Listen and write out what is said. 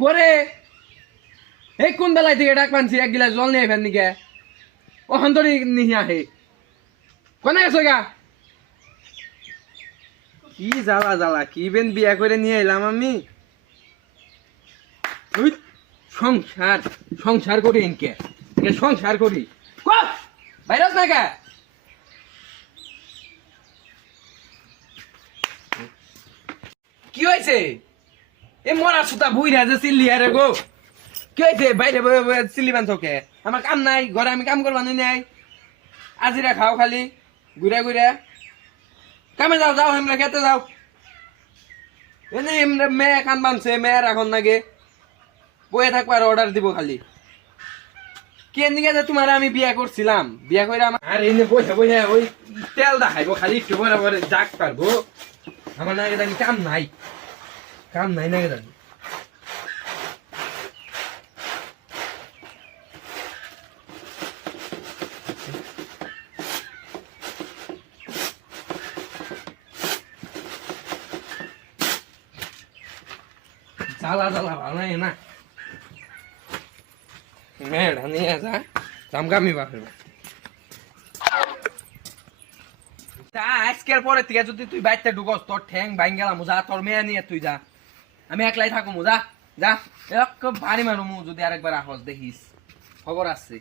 করে এই কোন বেলায় থেকে ডাক পানছি এক গিলাস জল নিয়ে ফেন নিকে ও হন্তরি নিহি আহে কোনে গেছো গা কি জ্বালা জ্বালা কি বেন বিয়া করে নিয়ে এলাম আমি ওই সংসার সংসার করি ইনকে সংসার করি ভাইরাস না কে কি হয়েছে এ মরা সুতা বুইরা যে চিল্লি আরে গো কি হয়েছে বাইরে চিল্লি বান তোকে আমার কাম নাই ঘরে আমি কাম করবানি নাই আজিরা খাও খালি ঘুরে ঘুরে কামে যাও যাও আমরা খেতে যাও এনে এমরা মেয়ে কান বানছে মেয়ের এখন নাগে বয়ে থাকবার অর্ডার দিব খালি কেন দিকে যে তোমার আমি বিয়া করছিলাম বিয়া করে আমার আর এনে বসে বসে ওই তেল দেখাইবো খালি একটু পরে পরে জাগ পারবো আমার নাকি জানি কাম নাই নাকি জানি জ্বালা জ্বালা ভালো নাই না মেয়েটা নিয়ে যা দামগামি বাপের আজকের পরে থেকে যদি তুই বাইতে ঢুকস তোর ঠ্যাং ভাঙ গেলাম যা তোর মেয়ে নিয়ে তুই যা আমি একলাই থাকো যা যা এক ভারী মারু যদি আরেকবার আহস দেখিস খবর আছে